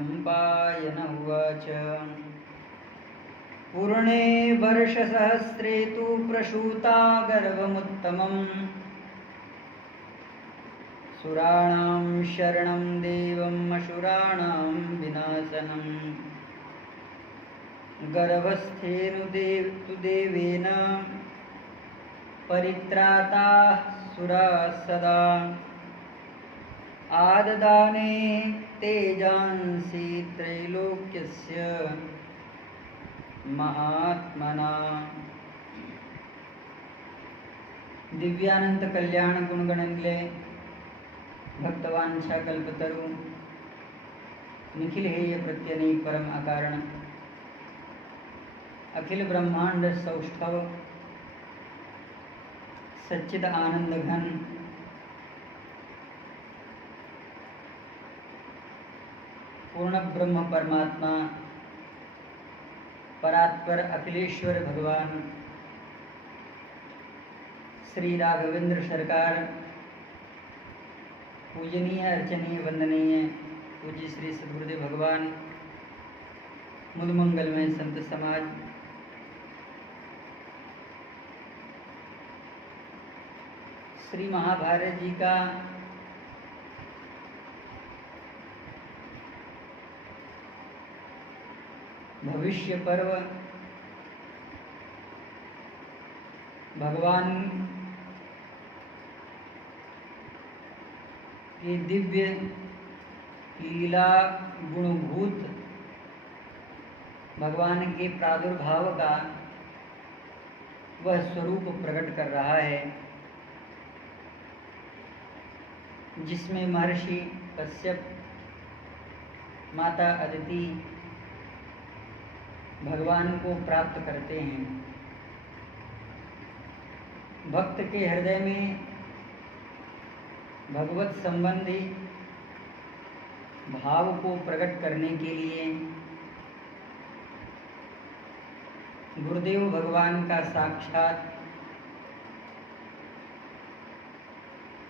सम्पायन उवाच पूर्णे वर्षसहस्रे तु प्रसूता गर्भमुत्तमम् सुराणां शरणं देवम् असुराणां विनाशनम् गर्भस्थेनु तु देवेन परित्राताः सुराः सदा आददाने तेजांसि त्रैलोक्यस्य महात्मना। दिव्यानंद कल्याण गुणगणनिलय भक्तवांछा कल्पतरु निखिल हेय प्रत्यनीक परम अकारण अखिल ब्रह्मांड सौष्ठव सच्चिद आनंद घन पूर्ण ब्रह्म परमात्मा परात्पर अखिलेश्वर भगवान श्री राघवेंद्र सरकार पूजनीय अर्चनीय वंदनीय पूज्य श्री सद्गुरुदेव भगवान मुद मंगलमय संत समाज श्री महाभारत जी का भविष्य पर्व भगवान के दिव्य लीला गुणभूत भगवान के प्रादुर्भाव का वह स्वरूप प्रकट कर रहा है, जिसमें महर्षि कश्यप, माता अदिति भगवान को प्राप्त करते हैं। भक्त के हृदय में भगवत संबंधी भाव को प्रकट करने के लिए गुरुदेव भगवान का साक्षात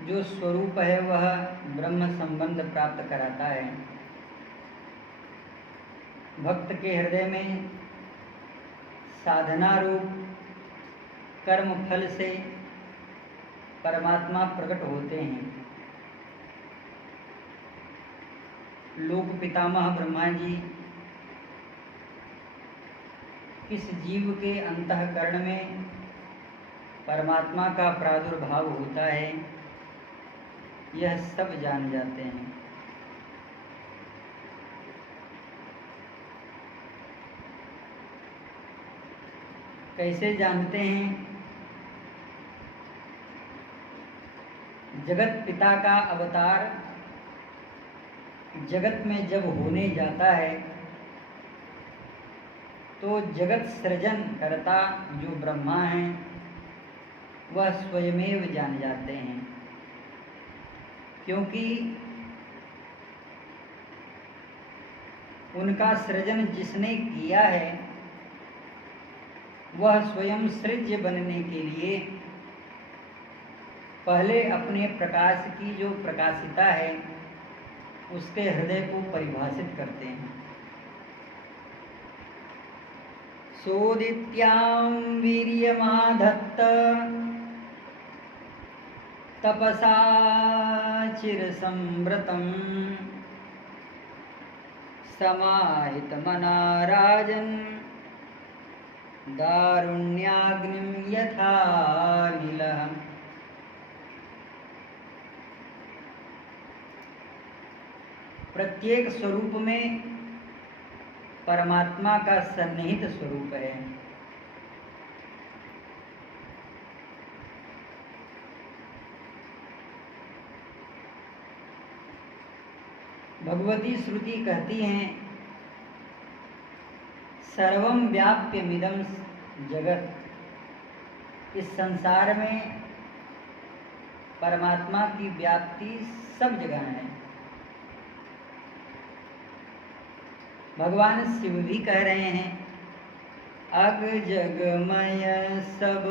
जो स्वरूप है वह ब्रह्म संबंध प्राप्त कराता है। भक्त के हृदय में साधना रूप कर्म फल से परमात्मा प्रकट होते हैं। लोक पितामह ब्रह्मा जी किस जीव के अंतःकरण में परमात्मा का प्रादुर्भाव होता है यह सब जान जाते हैं। कैसे जानते हैं? जगत पिता का अवतार जगत में जब होने जाता है तो जगत सृजन करता जो ब्रह्मा हैं वह स्वयमेव जान जाते हैं, क्योंकि उनका सृजन जिसने किया है वह स्वयं सृज्य बनने के लिए पहले अपने प्रकाश की जो प्रकाशिता है उसके हृदय को परिभाषित करते हैं। सोदित्यां वीर्यमाधत्त तपसा चिरसंव्रतं समाहितमना राजन् दारुण्याग्निं यथा नीलः। प्रत्येक स्वरूप में परमात्मा का सन्निहित स्वरूप है। भगवती श्रुति कहती हैं सर्वं व्याप्यमिदं जगत। इस संसार में परमात्मा की व्याप्ति सब जगह है। भगवान शिव भी कह रहे हैं अग जगमय सब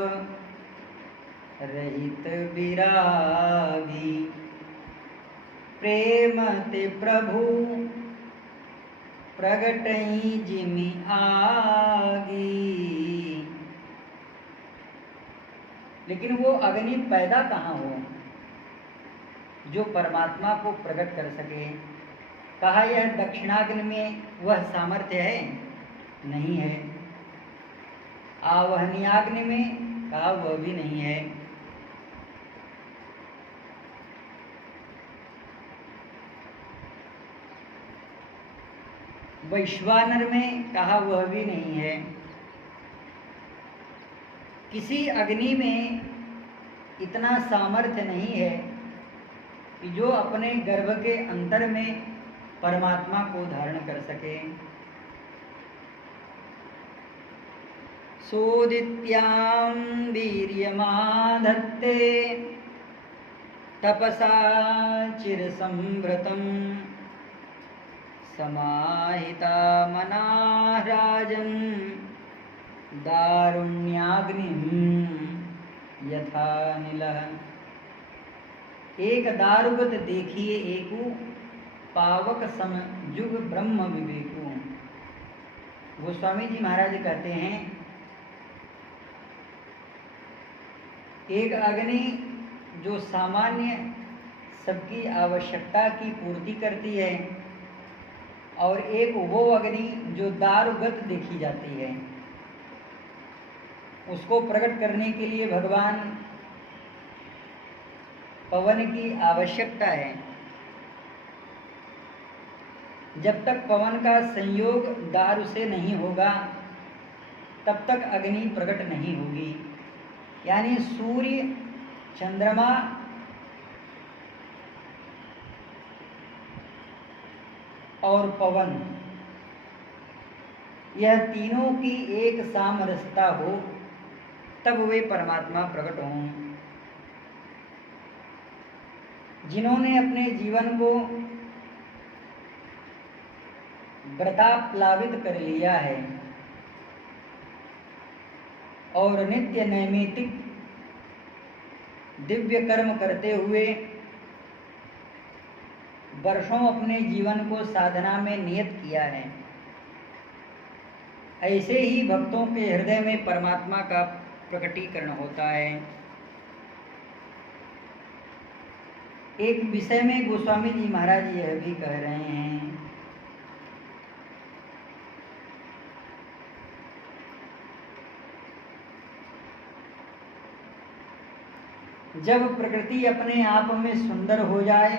रहित विरागी प्रेम ते प्रभु प्रगटई जिमि आगी। लेकिन वो अग्नि पैदा कहाँ हो जो परमात्मा को प्रकट कर सके? कहा यह दक्षिणाग्नि में वह सामर्थ्य है? नहीं है। आवहनीयाग्नि में कहा वह भी नहीं है। वैश्वानर में कहा वह भी नहीं है। किसी अग्नि में इतना सामर्थ्य नहीं है कि जो अपने गर्भ के अंतर में परमात्मा को धारण कर सके। सोदित्यां वीर्यमाधत्ते तपसा चिरसंभृतं समाहिता मनाः राजन् दारुण्याग्निं यथा नीलः। एक दारुगत देखिए एकु पावक सम जुग ब्रह्म विवेकु। गोस्वामी जी महाराज कहते हैं एक अग्नि जो सामान्य सबकी आवश्यकता की पूर्ति करती है और एक वो अग्नि जो दारुगत देखी जाती है, उसको प्रकट करने के लिए भगवान पवन की आवश्यकता है। जब तक पवन का संयोग दारु से नहीं होगा तब तक अग्नि प्रकट नहीं होगी। यानी सूर्य, चंद्रमा और पवन, यह तीनों की एक सामरसता हो तब वे परमात्मा प्रकट हों। जिन्होंने अपने जीवन को व्रताप्लावित कर लिया है और नित्य नैमित्तिक दिव्य कर्म करते हुए वर्षों अपने जीवन को साधना में नियत किया है, ऐसे ही भक्तों के हृदय में परमात्मा का प्रकटीकरण होता है। एक विषय में गोस्वामी जी महाराज यह भी कह रहे हैं, जब प्रकृति अपने आप में सुंदर हो जाए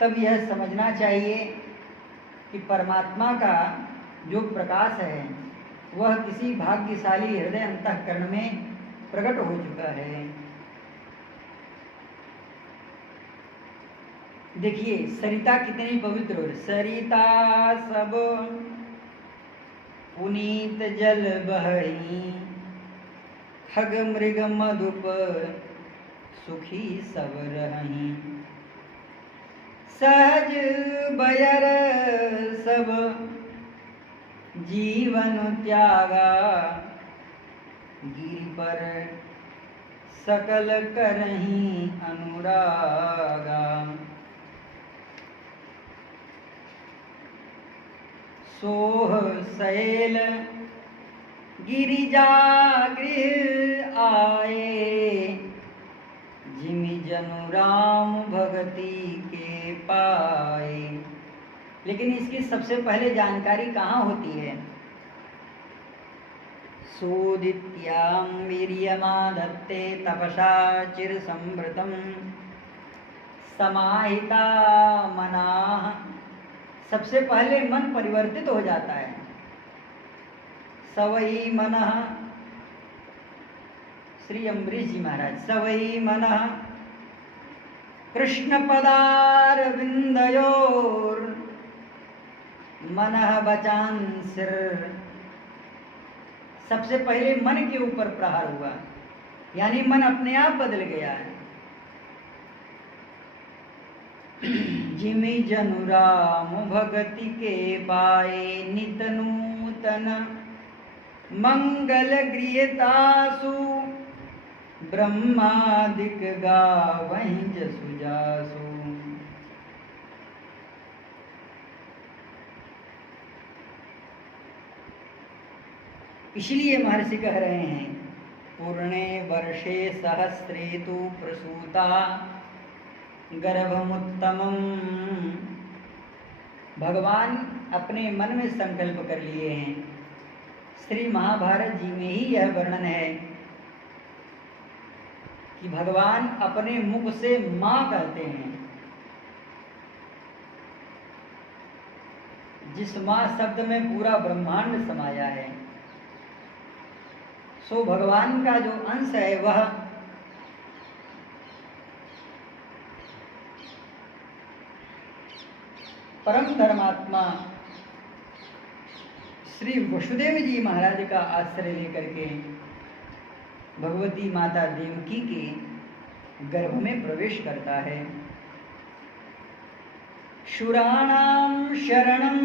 तब यह समझना चाहिए कि परमात्मा का जो प्रकाश है वह किसी भाग्यशाली हृदय अंतःकरण में प्रकट हो चुका है। देखिए सरिता कितनी पवित्र हो। सरिता सब पुनीत जल बहई, खग मृग मधुप सुखी सब रही। सहज बयर सब जीवन त्यागा, गिरि पर सकल करहीं अनुरागा। सोह शैल गिरिजा गृह आए, जिमि जनु राम भगति के पाए। लेकिन इसकी सबसे पहले जानकारी कहाँ होती है? सोदित्यां वीर्यमाधत्ते तपसा चिर संभृतं, समाहिता मनाः। सबसे पहले मन परिवर्तित हो जाता है। सवई मनः, श्री अम्बरीश जी महाराज, सवई मनः कृष्ण पदारविंदयोर मनः वचांसिर। सबसे पहले मन के ऊपर प्रहार हुआ, यानी मन अपने आप बदल गया है। जिमि जनु राम भगति के पाए, नित नूतन मंगल गृहतासु, ब्रह्मादिक गावहीं जसु जासु। इसलिए महर्षि कह रहे हैं पूर्णे वर्षे सहस्रे तु प्रसूता गर्भमुत्तमम्। भगवान अपने मन में संकल्प कर लिए हैं। श्री महाभारत जी में ही यह वर्णन है कि भगवान अपने मुख से मां कहते हैं। जिस मां शब्द में पूरा ब्रह्मांड समाया है, सो भगवान का जो अंश है वह परम धर्मात्मा श्री वसुदेव जी महाराज का आश्रय लेकर के भगवती माता देवकी के गर्भ में प्रवेश करता है। शूराणाम शरणम,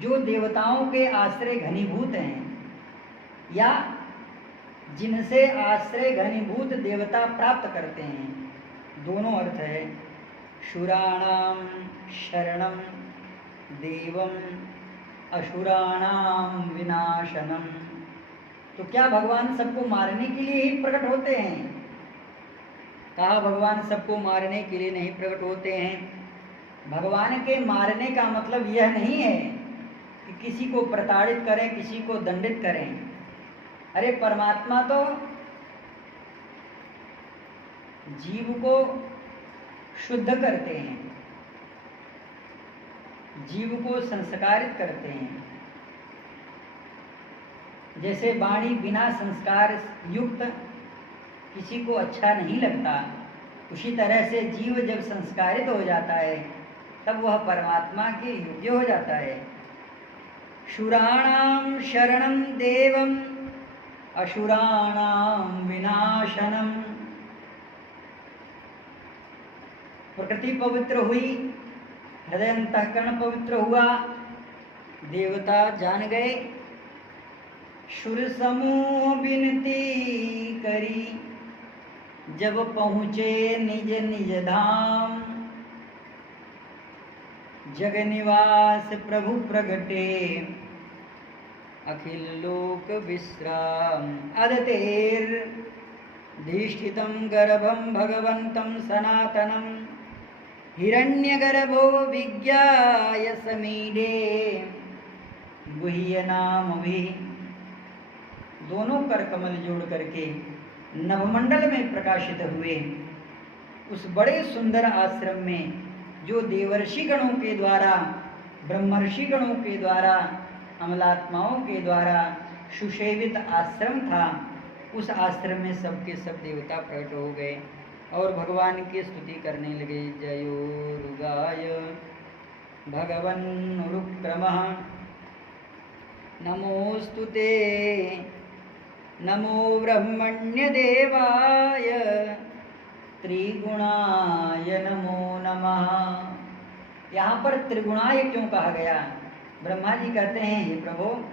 जो देवताओं के आश्रय घनीभूत हैं या जिनसे आश्रय घनीभूत देवता प्राप्त करते हैं, दोनों अर्थ है। शूराणाम शरणम देवम असुराणाम विनाशनम। तो क्या भगवान सबको मारने के लिए ही प्रकट होते हैं? कहा भगवान सबको मारने के लिए नहीं प्रकट होते हैं। भगवान के मारने का मतलब यह नहीं है कि किसी को प्रताड़ित करें, किसी को दंडित करें। अरे परमात्मा तो जीव को शुद्ध करते हैं, जीव को संस्कारित करते हैं। जैसे वाणी बिना संस्कार युक्त किसी को अच्छा नहीं लगता, उसी तरह से जीव जब संस्कारित हो जाता है तब वह परमात्मा के योग्य हो जाता है। शूराणाम शरणम देवम असुराणाम विनाशनम। प्रकृति पवित्र हुई, हृदय अंतःकरण पवित्र हुआ, देवता जान गए। शुर समूह विनती करी, जब पहुँचे निज निज धाम। जग निवास प्रभु प्रगटे, अखिल लोक विश्राम। अदतेर धिष्ठितं गर्भं भगवन्तं सनातनं, हिरण्यगर्भो विज्ञाय समीडे गुह्यनामभि। दोनों कर कमल जोड़ करके नवमंडल में प्रकाशित हुए। उस बड़े सुंदर आश्रम में जो देवर्षि गणों के द्वारा, ब्रह्मर्षि गणों के द्वारा, अमलात्माओं के द्वारा सुसेवित आश्रम था, उस आश्रम में सबके सब देवता प्रकट हो गए और भगवान की स्तुति करने लगे। जयोरुगाय भगवन्नुरुक्रमः, नमोस्तुते नमो ब्रह्मण्य देवाय, त्रिगुणाय नमो नमः। यहाँ पर त्रिगुणाय क्यों कहा गया? ब्रह्मा जी कहते हैं, हे प्रभु,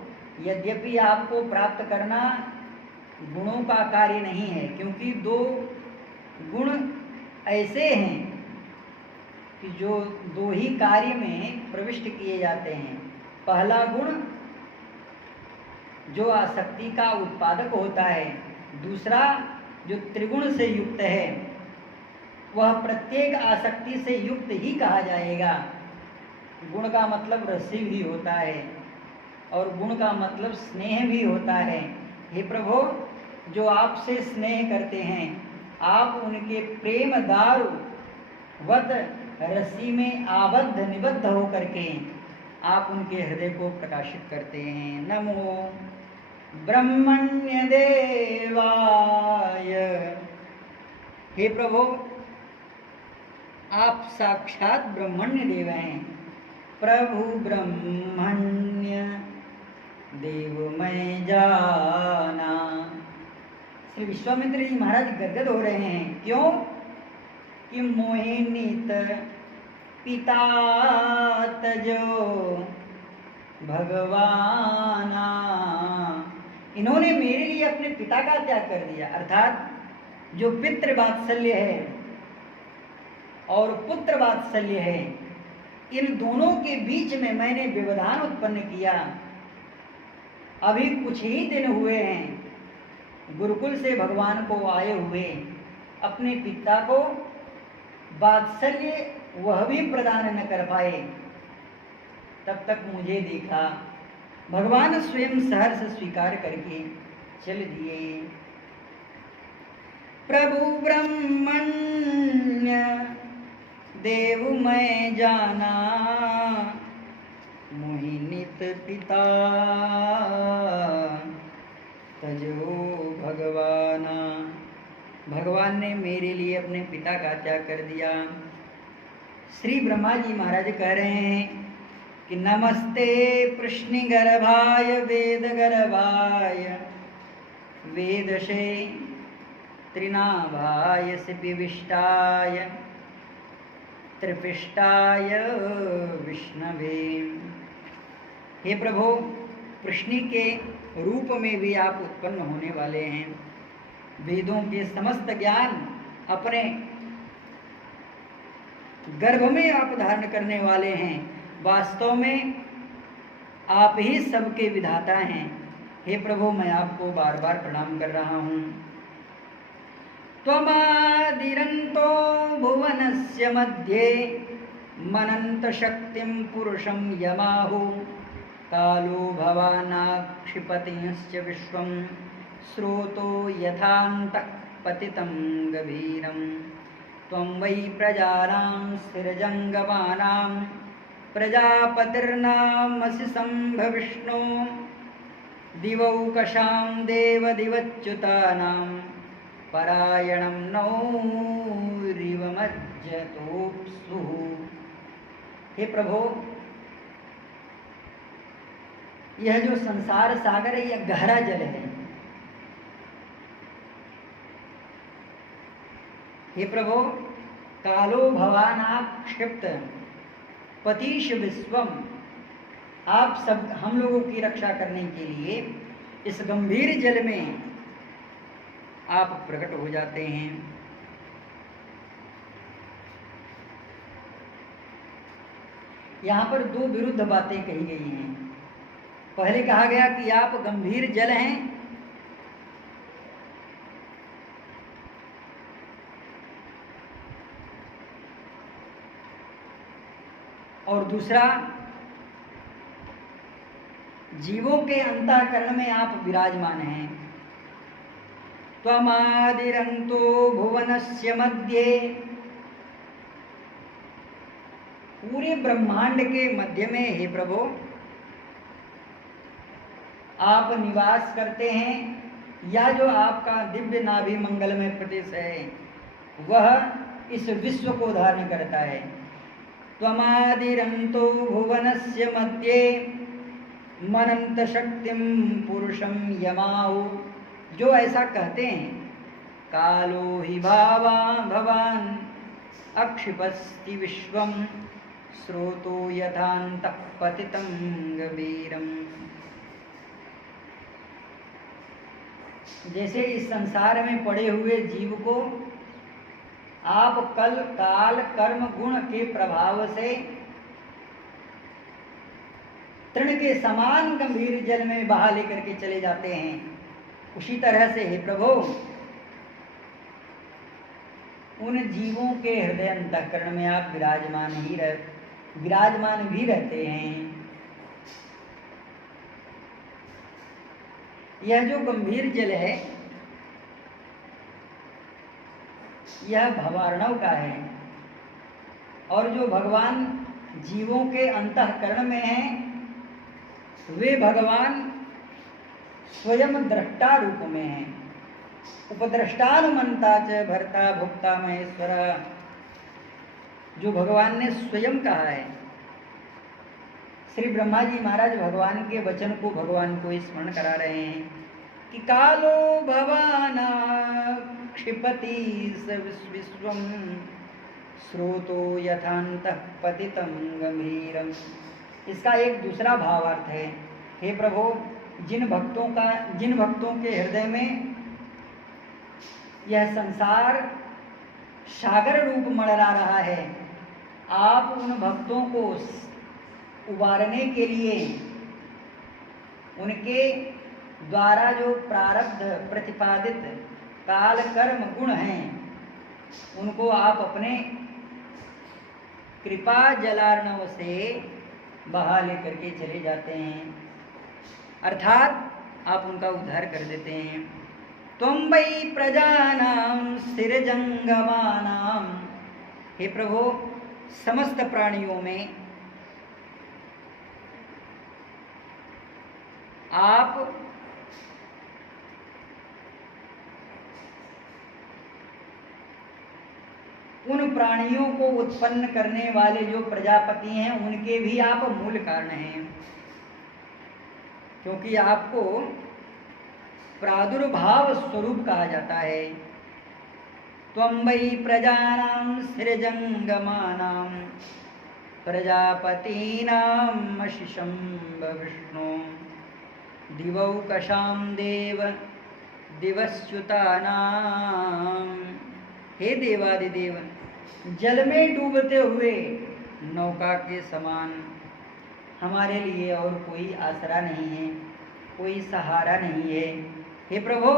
यद्यपि आपको प्राप्त करना गुणों का कार्य नहीं है, क्योंकि दो गुण ऐसे हैं कि जो दो ही कार्य में प्रविष्ट किए जाते हैं। पहला गुण जो आसक्ति का उत्पादक होता है, दूसरा जो त्रिगुण से युक्त है वह प्रत्येक आसक्ति से युक्त ही कहा जाएगा। गुण का मतलब रसी भी होता है और गुण का मतलब स्नेह भी होता है। हे प्रभु, जो आपसे स्नेह करते हैं, आप उनके प्रेम दारु वत रस्सी में आबद्ध निबद्ध होकर के आप उनके हृदय को प्रकाशित करते हैं। नमो ब्रह्मण्य देवाय। हे प्रभु, आप साक्षात ब्रह्मण्य देव हैं। प्रभु ब्रह्मण्य देव मैं जाना। श्री विश्वामित्र जी महाराज गदगद हो रहे हैं। क्यों? कि मोहिनीत पिता तजो भगवाना। इन्होंने मेरे लिए अपने पिता का त्याग कर दिया, अर्थात जो पितृ वात्सल्य है और पुत्र वात्सल्य है, इन दोनों के बीच में मैंने व्यवधान उत्पन्न किया। अभी कुछ ही दिन हुए हैं गुरुकुल से भगवान को आए हुए, अपने पिता को वात्सल्य वह भी प्रदान न कर पाए, तब तक मुझे देखा। भगवान स्वयं सहर्ष स्वीकार करके चल दिए। प्रभु ब्रह्मण्य देव मैं जाना, मोहिनित पिता तजो भगवाना। भगवान ने मेरे लिए अपने पिता का त्याग कर दिया। श्री ब्रह्मा जी महाराज कह रहे हैं कि नमस्ते प्रश्निगर्भाय वेदगर्भाय वेदशे त्रिनाभाय सिपिविष्टाय त्रिपिष्टाय विष्णवे। हे प्रभु, प्रश्नि के रूप में भी आप उत्पन्न होने वाले हैं। वेदों के समस्त ज्ञान अपने गर्भ में आप धारण करने वाले हैं। वास्तव में आप ही सबके विधाता हैं। हे प्रभु, मैं आपको बार बार प्रणाम कर रहा हूँ। त्वमादिरन्तो भुवनस्य मध्ये मनंत शक्तिं पुरुषं यमाहु, कालो भवानाक्षिपतिश्च विश्वं स्रोतो यथान्तः पतितं गभीरं। त्वं वै प्रजानां स्थिरजङ्गमानां प्रजापतिर्नामसि सम्भविष्णो, दिवौकशां देवदिवच्युतानां परायणं नौरिवमज्जतोऽप्सुः। हे प्रभु, यह जो संसार सागर है, यह गहरा जल है। हे प्रभु, कालो भवानाक्षिप्त पतिश विश्वम, आप सब हम लोगों की रक्षा करने के लिए इस गंभीर जल में आप प्रकट हो जाते हैं। यहाँ पर दो विरुद्ध बातें कही गई हैं। पहले कहा गया कि आप गंभीर जल हैं, और दूसरा जीवों के अंतःकरण में आप विराजमान हैं। त्वमादिरन्तो भुवनस्य मध्ये, पूरे ब्रह्मांड के मध्य में हे प्रभु आप निवास करते हैं, या जो आपका दिव्य नाभि मंगलमय प्रदेश है वह इस विश्व को धारण करता है। त्वमादिरन्तो भुवनस्य मध्ये मनंत शक्तिं पुरुषं यमाहु, जो ऐसा कहते हैं, कालो हि भवान अक्षिपस्ति विश्वं स्रोतो यथान्तः पतितं गभीरम्। जैसे इस संसार में पड़े हुए जीव को आप कल काल कर्म गुण के प्रभाव से तृण के समान गंभीर जल में बहा लेकर के चले जाते हैं, उसी तरह से हे प्रभु उन जीवों के हृदय अंतःकरण में आप विराजमान भी रहते हैं। यह जो गंभीर जल है यह भवार्णव का है, और जो भगवान जीवों के अंतःकरण में हैं वे भगवान स्वयं दृष्टा रूप में हैं। उपद्रष्टानुमंता च भर्ता भोक्ता महेश्वर, जो भगवान ने स्वयं कहा है। श्री ब्रह्मा जी महाराज भगवान के वचन को भगवान को स्मरण करा रहे हैं कि कालो भवाना क्षिपति विश्वम स्रोतो यथान्तः पतितं गंभीरम। इसका एक दूसरा भावार्थ है, हे प्रभु जिन भक्तों के हृदय में यह संसार सागर रूप मंडरा रहा है, आप उन भक्तों को उबारने के लिए उनके द्वारा जो प्रारब्ध प्रतिपादित काल कर्म गुण हैं उनको आप अपने कृपा जलार्णव से बहा लेकर के चले जाते हैं, अर्थात आप उनका उद्धार कर देते हैं। त्वं वै प्रजानां स्थिरजंगमानां, हे प्रभु समस्त प्राणियों में आप उन प्राणियों को उत्पन्न करने वाले जो प्रजापति हैं उनके भी आप मूल कारण हैं, क्योंकि आपको प्रादुर्भाव स्वरूप कहा जाता है। त्वं वै प्रजानां सृजंगमानां प्रजापतीनां अशिशंब विष्णु दिवौकशां देव दिवश्च्युतानां। हे देवादिदेव, जल में डूबते हुए नौका के समान हमारे लिए और कोई आसरा नहीं है, कोई सहारा नहीं है। हे प्रभु,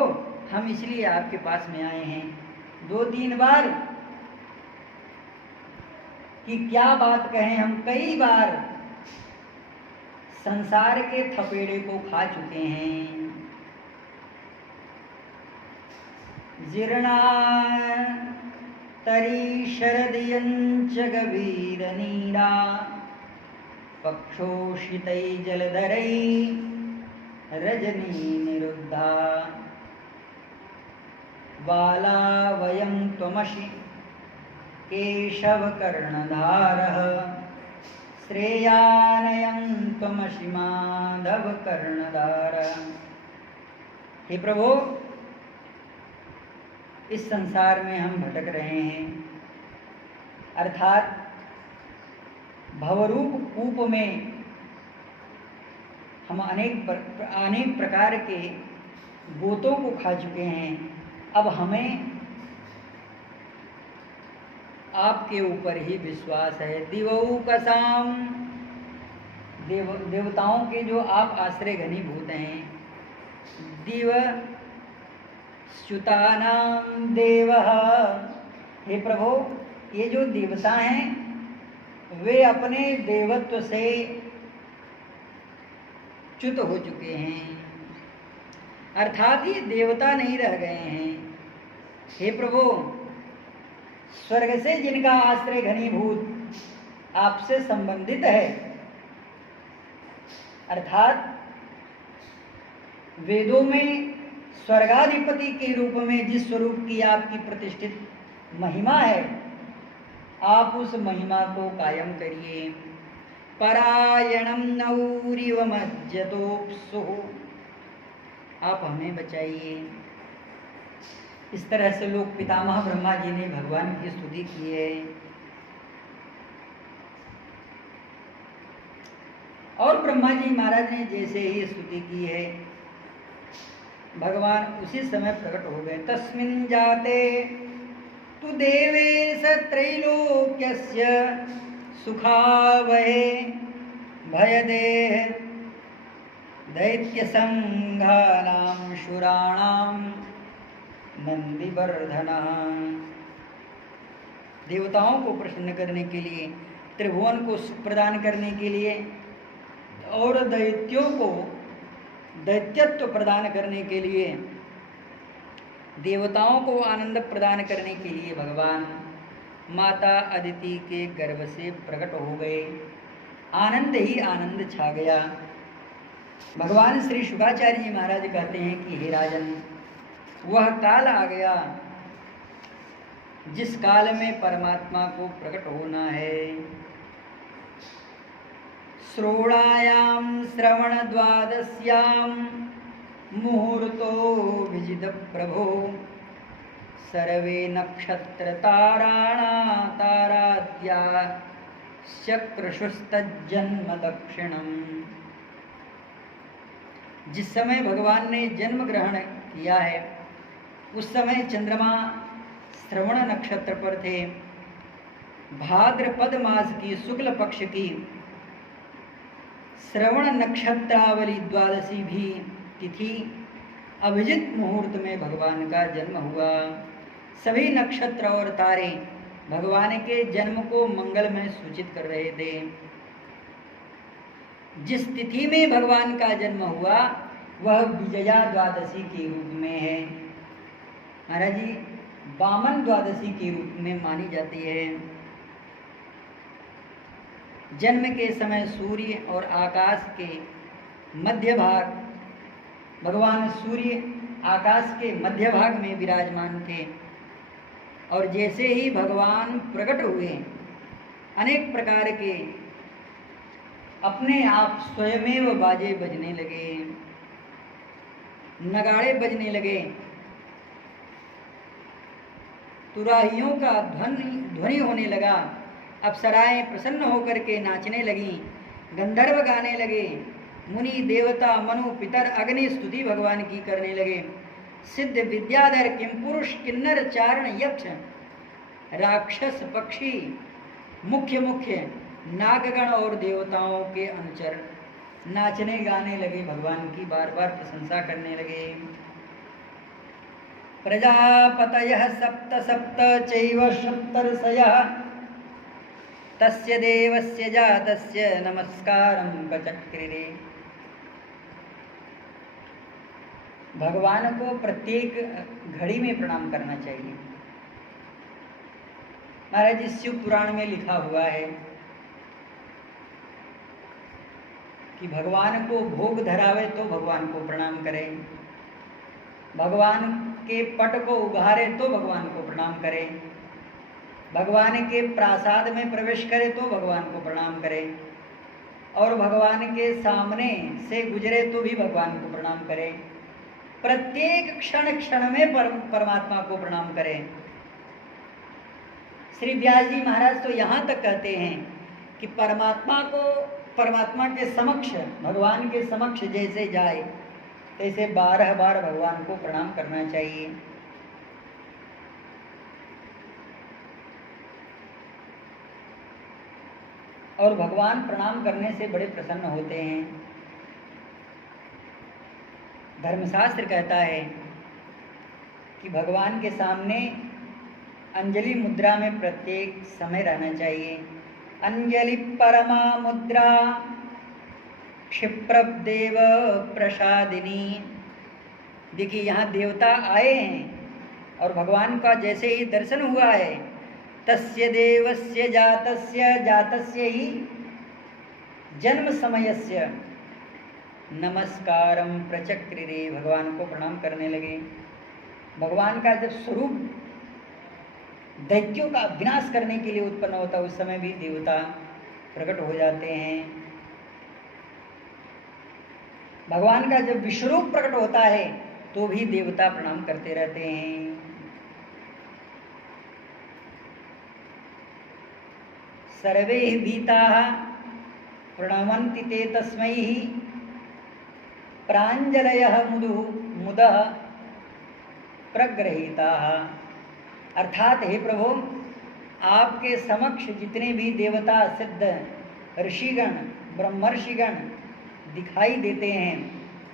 हम इसलिए आपके पास में आए हैं। 2-3 बार कि क्या बात कहें, हम कई बार संसार के थपेड़े को खा चुके हैं। जीर्णा तरी शरदयंच गभीरनीरा पक्षोषितै जलधरै रजनी निरुद्धा बाला वयं त्वमसि केशवकर्णधारः श्रेयानयं त्वमसि माधवकर्णधारः। हे प्रभु, इस संसार में हम भटक रहे हैं, अर्थात भवरूप कूप में हम अनेक प्रकार के गोतों को खा चुके हैं। अब हमें आपके ऊपर ही विश्वास है। दिवौकसाम, देवताओं के जो आप आश्रय घनीभूत हैं। दिव च्युतानां देवः, हे प्रभु, ये जो देवता हैं वे अपने देवत्व से च्युत हो चुके हैं, अर्थात ये देवता नहीं रह गए हैं। हे प्रभु, स्वर्ग से जिनका आश्रय घनीभूत आपसे संबंधित है, अर्थात वेदों में स्वर्गाधिपति के रूप में जिस स्वरूप की आपकी प्रतिष्ठित महिमा है, आप उस महिमा को कायम करिए। परायणम नौरिव मज्जतोप्सु, आप हमें बचाइए। इस तरह से लोग पितामह ब्रह्मा जी ने भगवान की स्तुति की है। और ब्रह्मा जी महाराज ने जैसे ही स्तुति की है, भगवान उसी समय प्रकट हो गए। तस्मिन् जाते तु देवेश त्रैलोक्यस्य सुखावहे भयदेह दैत्यसंघानां शूराणां नंदिवर्धनः। देवताओं को प्रसन्न करने के लिए, त्रिभुवन को सुख प्रदान करने के लिए और दैत्यों को दैत्यत्व प्रदान करने के लिए, देवताओं को आनंद प्रदान करने के लिए भगवान माता अदिति के गर्भ से प्रकट हो गए। आनंद ही आनंद छा गया। भगवान श्री शुकाचार्य जी महाराज कहते हैं कि हे राजन, वह काल आ गया जिस काल में परमात्मा को प्रकट होना है। श्रोणायां श्रवण द्वादश्यां मुहूर्तो विजित प्रभो सर्वे नक्षत्र ताराणा ताराद्या चक्रशुस्तज्जन्म दक्षिणम। जिस समय भगवान ने जन्म ग्रहण किया है उस समय चंद्रमा श्रवण नक्षत्र पर थे। भाद्रपद मास की शुक्ल पक्ष की श्रवण नक्षत्रावली द्वादशी भी तिथि अभिजित मुहूर्त में भगवान का जन्म हुआ। सभी नक्षत्र और तारे भगवान के जन्म को मंगल में सूचित कर रहे थे। जिस तिथि में भगवान का जन्म हुआ वह विजया द्वादशी के रूप में है। महाराज जी वामन द्वादशी के रूप में मानी जाती है। जन्म के समय सूर्य और आकाश के मध्य भाग, भगवान सूर्य आकाश के मध्य भाग में विराजमान थे और जैसे ही भगवान प्रकट हुए अनेक प्रकार के अपने आप स्वयमेव बाजे बजने लगे, नगाड़े बजने लगे, तुराहियों का ध्वनि होने लगा, अप्सराएं प्रसन्न होकर के नाचने लगी, गंधर्व गाने लगे, मुनि देवता मनु पितर अग्नि स्तुति भगवान की करने लगे, सिद्ध विद्याधर किमपुरुष किन्नर चारण यक्ष राक्षस पक्षी मुख्य नागगण और देवताओं के अनुचर नाचने गाने लगे, भगवान की बार बार प्रशंसा करने लगे। प्रजापतयः सप्त सप्त चैव सप्तर्षयः तस्य देवस्य जातस्य नमस्कारं प्रचक्रिरे। भगवान को प्रत्येक घड़ी में प्रणाम करना चाहिए। महाराज जी शिव पुराण में लिखा हुआ है कि भगवान को भोग धरावे तो भगवान को प्रणाम करें, भगवान के पट को उघारे तो भगवान को प्रणाम करें, भगवान के प्रासाद में प्रवेश करे तो भगवान को प्रणाम करें और भगवान के सामने से गुजरे तो भी भगवान को प्रणाम करें। प्रत्येक क्षण क्षण में परमात्मा को प्रणाम करें। श्री व्यास जी महाराज तो यहाँ तक कहते हैं कि परमात्मा के समक्ष, भगवान के समक्ष जैसे जाए तैसे 12 बार भगवान को प्रणाम करना चाहिए। और भगवान प्रणाम करने से बड़े प्रसन्न होते हैं। धर्मशास्त्र कहता है कि भगवान के सामने अंजलि मुद्रा में प्रत्येक समय रहना चाहिए। अंजलि परमा मुद्रा क्षिप्रदेव प्रसादिनी। देखिए यहाँ देवता आए हैं और भगवान का जैसे ही दर्शन हुआ है तस्य देवस्य जातस्य ही जन्म समयस्य नमस्कारम प्रचक्रिरे। भगवान को प्रणाम करने लगे। भगवान का जब स्वरूप दैत्यों का विनाश करने के लिए उत्पन्न होता है उस समय भी देवता प्रकट हो जाते हैं। भगवान का जब विश्वरूप प्रकट होता है तो भी देवता प्रणाम करते रहते हैं। सर्वे भीताः प्रणमन्ति ते तस्मै प्राञ्जलयः मुदः प्रगृहीताः। अर्थात हे प्रभु, आपके समक्ष जितने भी देवता सिद्ध ऋषिगण ब्रह्मर्षिगण दिखाई देते हैं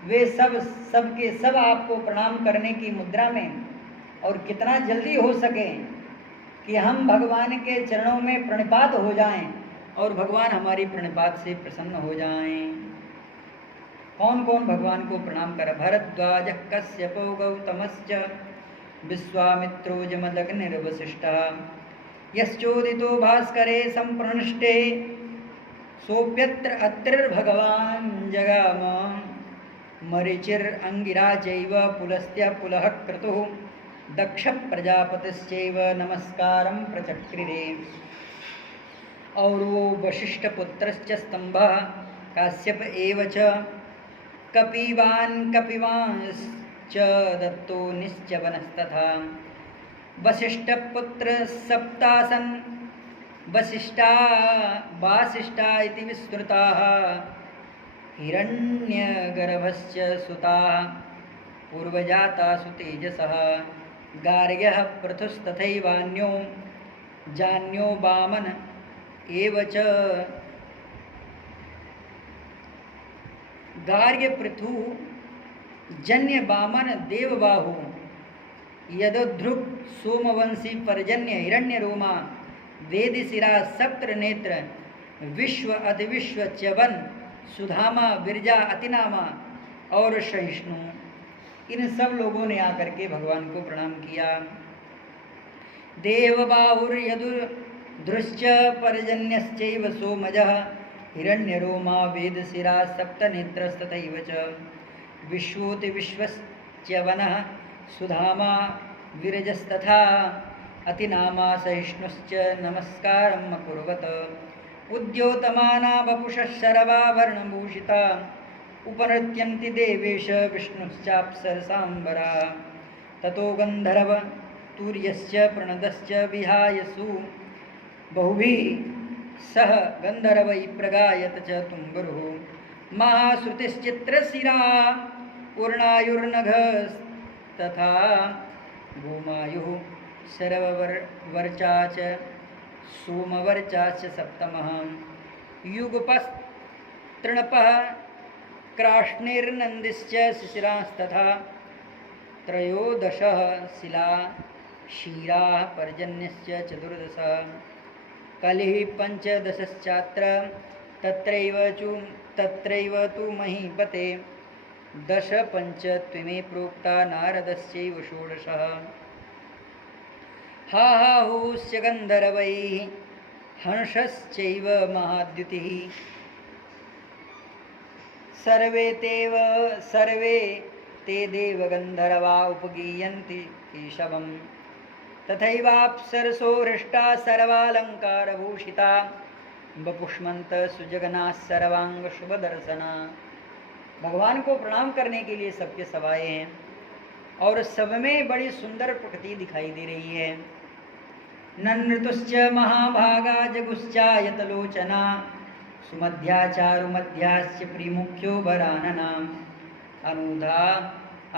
वे सब के सब आपको प्रणाम करने की मुद्रा में और कितना जल्दी हो सके कि हम भगवान के चरणों में प्रणिपात हो जाएं और भगवान हमारी प्रणिपात से प्रसन्न हो जाएं। कौन कौन भगवान को प्रणाम कर? भरद्वाज कश्यपो गौतमश्च विश्वामित्रो जमदग्निर्वसिष्ठः यश्चोदितो भास्करे संप्रणष्टे सोऽप्यत्र अत्रिर्भगवान् जगाम मरीचिर अंगिरा चैव पुलस्त्य पुलः क्रतुः दक्ष प्रजापतिश्चैव नमस्कारं प्रचक्रिरे। और वो वशिष्ठ पुत्रश्च स्तंभः काश्यप एव च कपिवांश्च दत्तो निश्चवनस्तथा वसिष्ठपुत्र सप्तासन वासिष्ठा इति विस्तृताः हिरण्यगर्भश्च सुताः पूर्वजातासु तेजसः गार्ग्यः पृथुस्तथैवान्यो जान्यो वामन एव च। गार्ग्य पृथु जन्य वामन देवबाहु यदोध्रुव सोमवंशी पर्जन्य हिरण्य रोमा वेदशिरा सप्त नेत्र विश्व अधिविश्व च्यवन सुधामा विरजा अतिनामा और सहिष्णु, इन सब लोगों ने आकर के भगवान को प्रणाम किया। देवबाहुर्यदुध्रुश्च पर्जन्यश्चैव सोमजः हिरण्यरोमा वेदशिरा सप्तनेत्रस्तथैव च विश्वोति विश्वश्च्यवनः सुधामा विरजस्तथा अतिनामा सहिष्णुश्च नमस्कारम् अकुर्वत। उद्योतमाना वपुषः शरवाभरणभूषिता उपनृत्यन्ति देवेश विष्णुश्चाप्सरसाम्बरा। ततो गन्धर्व तूर्यस्य प्रणदश्च विहायसु बहुभिः सह गन्धर्वैः प्रगायत च तुम्बुरुः महाश्रुतिश्चित्रशिरा पूर्णायुर्नघस्तथा भूमायुः शरववर्चा च सोमवर्चा च सप्तमः युगपस्तृणपः क्राष्णिर्नन्दिश्च शिशिरास्तथा त्रयोदशः शिला क्षीराः पर्जन्यश्च चतुर्दश कलिः पञ्चदशश्चात्र तत्रैव तु महीपते दश पंच त्विमे प्रोक्ता नारदस्यैव षोडशः हाहुश्च गन्धर्वैः हंसश्चैव महाद्युतिः सर्वे ते देवगन्धर्वा उपगीयन्ति केशवम् तथैवाप्सरसो हृष्टा सर्वालङ्कारभूषिता वपुष्मन्त सुजगना सर्वांग शुभदर्शना। भगवान को प्रणाम करने के लिए सबके सवाए हैं और सब में बड़ी सुंदर प्रकृति दिखाई दे रही है। ननृतुश्च महाभागा जगुश्चायतलोचना सुमध्याचारुमध्याश्च प्रिमुख्यो वरानना अनुधा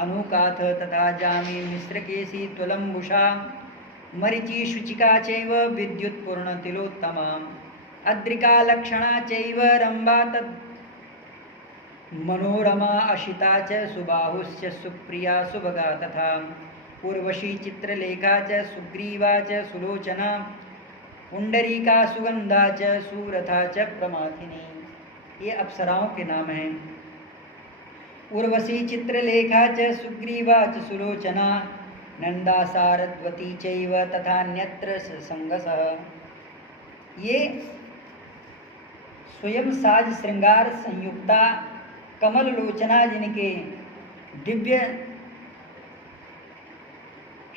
अनुकाथ तथा जामी मिश्रकेशी त्वलम्बुषा मरीचि शुचिका चैव विद्युत्पूर्णतिलोत्तमा अद्रिका लक्षणा चैव रंबा तद् मनोरमा अशिता च सुबाहुश्च सुप्रिया सुभगा तथा पूर्वशी चित्रलेखा च सुग्रीवा च सुलोचना पुंडरीका सुगंधा च सुरथा च प्रमाथिनी। ये अप्सराओं के नाम हैं। उर्वशी चित्रलेखा च सुग्रीवा च सुलोचना नंदा सारद्वती चैव तथान्यत्र संगसः। ये स्वयं साज श्रृंगार संयुक्ता कमल लोचना जिनके दिव्य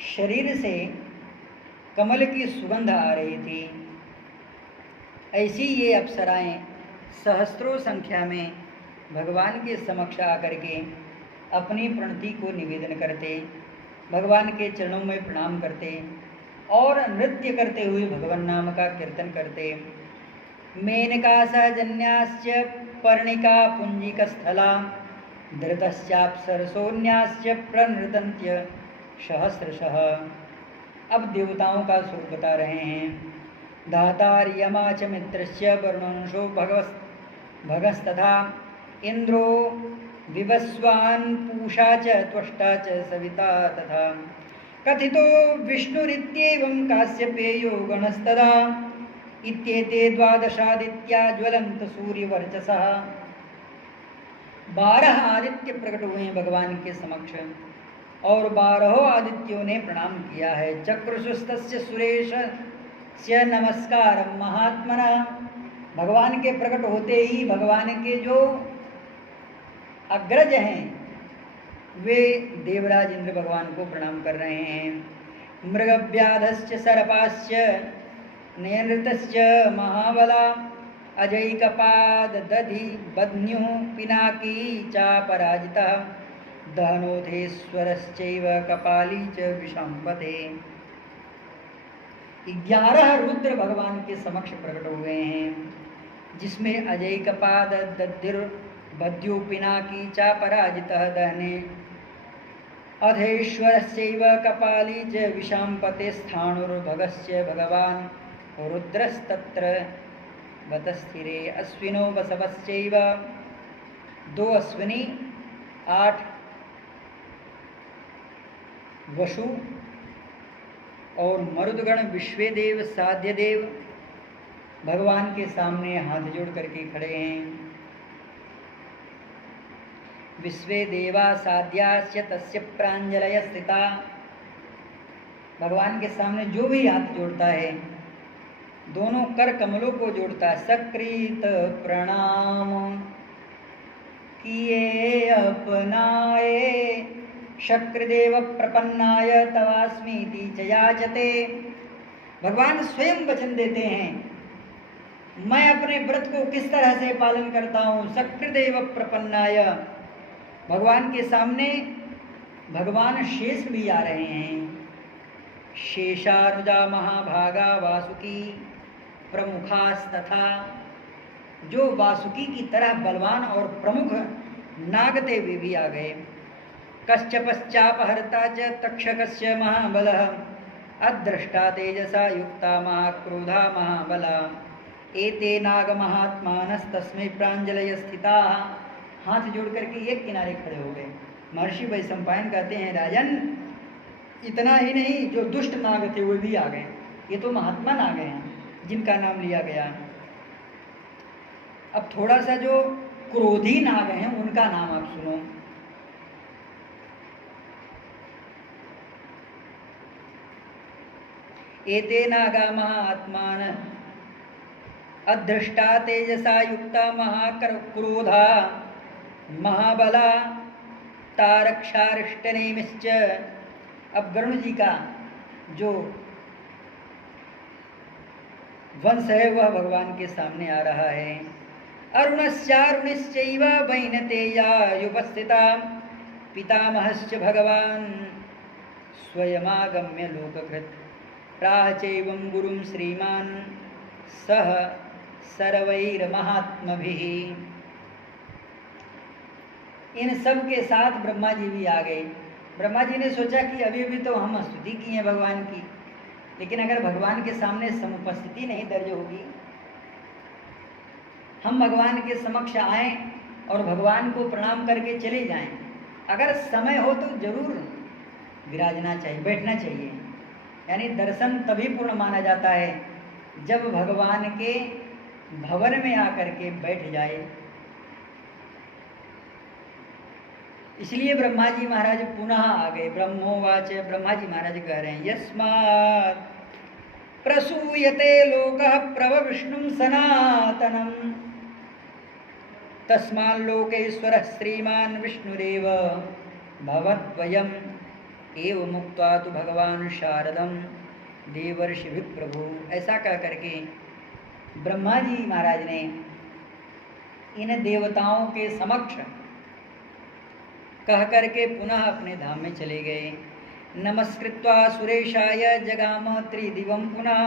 शरीर से कमल की सुगंध आ रही थी, ऐसी ये अप्सराएं सहस्त्रों संख्या में भगवान के समक्ष आकर के अपनी प्रणति को निवेदन करते, भगवान के चरणों में प्रणाम करते और नृत्य करते हुए भगवान नाम का कीर्तन करते। मेनका सहजन्याश्च पर्णिका पुंजिकस्थला धृतश्चाप्सरसोन्याश्च प्रनृतन्त्य सहस्रशः। अब देवताओं का स्वरूप बता रहे हैं। धातार्यमा च मित्रस्य वरुणंशो भगस्तथा इंद्रो विवस्वान् पूषा च त्वष्टा च सविता तथा कथितो विष्णुरित्येवं काश्यपेयो गणस्तदा इत्येते द्वादशादित्या ज्वलंत सूर्यवर्चसः। 12 आदित्य प्रकट हुए हैं भगवान के समक्ष और 12 आदित्यों ने प्रणाम किया है। चक्रसुस्तस्य सुरेशस्य नमस्कारं महात्मना। भगवान के प्रकट होते ही भगवान के जो अग्रज हैं वे देवराज इंद्र भगवान को प्रणाम कर रहे हैं। मृगव्याधश्च सर्पाश्च नैनृतश्च महाबला अजैकपाददधि बध्न्युः पिनाकी चापराजितः दहनोधेश्वरश्चैव कपाली च विशाम्पते। 11 रुद्र भगवान के समक्ष प्रकट हुए हैं, जिसमें अजैकपाद दधिर्बध्यो पिनाकी चापराजितः दहने अधेश्वरश्चैव कपाली च विशाम्पते स्थाणुर्भगस्य भगवान् रुद्रस्तत्र वतस्थिरे अश्विनो वसवश्चैव 2 अश्विनी, 8 वसु और मरुदगण विश्वेदेव साध्यदेव भगवान के सामने हाथ जोड़ करके खड़े हैं। विश्वे देवा साध्यास्य तस्य प्रांजलय स्थिता। भगवान के सामने जो भी हाथ जोड़ता है, दोनों कर कमलों को जोड़ता है, सकृत प्रणाम किए अपनाए, शक्रदेव प्रपन्नाय तवास्मीति च याचते। भगवान स्वयं वचन देते हैं, मैं अपने व्रत को किस तरह से पालन करता हूँ। शक्रदेव प्रपन्नाय, भगवान के सामने भगवान शेष भी आ रहे हैं। शेषानुजा महाभागा वासुकी प्रमुखास्तथा, जो वासुकी की तरह बलवान और प्रमुख नागते हुए भी आ गए। कश्यपश्चापहर्ता च तक्षकस्य महाबलः, अदृष्टा तेजसा युक्ता महाक्रोधा महाबला, एते नाग महात्मानस्तस्मै प्रांजलय स्थिताः। हाथ जोड़ करके एक किनारे खड़े हो गए। महर्षि वैशंपायन कहते हैं, राजन इतना ही नहीं, जो दुष्ट नाग थे वो भी आ गए। ये तो महात्मा नाग हैं जिनका नाम लिया गया। अब थोड़ा सा जो क्रोधी नाग हैं उनका नाम आप सुनो। एते नागा महात्मान अदृष्टा तेजसा युक्ता महाक्रोधा महाबला तारक्षारिष्टनेमिश्च। अब गरुण जी का जो वंश है वह भगवान के सामने आ रहा है। अरुणस्यारुणिश्चैव वैनतेयायुपस्थिता, पितामहश्च भगवान स्वयमागम्य लोककृत, प्राचैवं गुरुं श्रीमान् सह सर्वैर्महात्मभिः। इन सब के साथ ब्रह्मा जी भी आ गए। ब्रह्मा जी ने सोचा कि अभी भी तो हम स्तुति की है भगवान की, लेकिन अगर भगवान के सामने समुपस्थिति नहीं दर्ज होगी, हम भगवान के समक्ष आएं और भगवान को प्रणाम करके चले जाएं, अगर समय हो तो जरूर विराजना चाहिए, बैठना चाहिए। यानी दर्शन तभी पूर्ण माना जाता है जब भगवान के भवन में आकर के बैठ जाए। इसलिए ब्रह्मा जी महाराज पुनः आ गए। ब्रह्मोवाच, ब्रह्मा जी महाराज कह रहे हैं, यस्मात् प्रसूयते लोकः प्रभविष्णुं सनातनम्, तस्माल्लोकेश्वरः श्रीमान् विष्णुरेव भवद्वयम्। एवमुक्त्वा तु भगवान शारदं देवर्षिभिः प्रभु। ऐसा कह करके ब्रह्मा जी महाराज ने इन देवताओं के समक्ष कह करके पुनः अपने धाम में चले गए। नमस्कृत्वा सुरेशाय जगाम त्रिदिवं पुनः,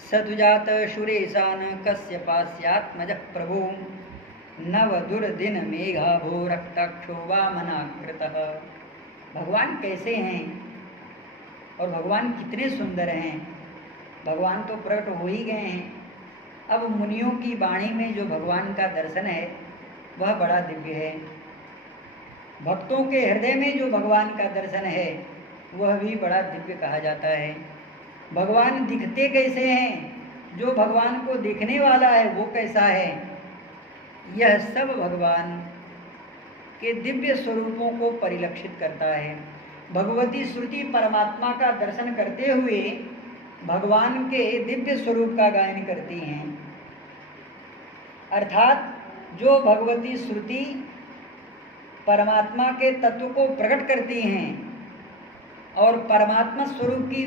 सतुजात सुरेशान कश्यपास्यात्मजः प्रभु, नवदुर्दिन मेघाभो रक्ताक्षो वामनाकृतः। भगवान कैसे हैं और भगवान कितने सुंदर हैं। भगवान तो प्रकट हो ही गए हैं। अब मुनियों की वाणी में जो भगवान का दर्शन है वह बड़ा दिव्य है। भक्तों के हृदय में जो भगवान का दर्शन है वह भी बड़ा दिव्य कहा जाता है। भगवान दिखते कैसे हैं, जो भगवान को देखने वाला है वो कैसा है, यह सब भगवान के दिव्य स्वरूपों को परिलक्षित करता है। भगवती श्रुति परमात्मा का दर्शन करते हुए भगवान के दिव्य स्वरूप का गायन करती हैं। अर्थात जो भगवती श्रुति परमात्मा के तत्व को प्रकट करती हैं और परमात्मा स्वरूप की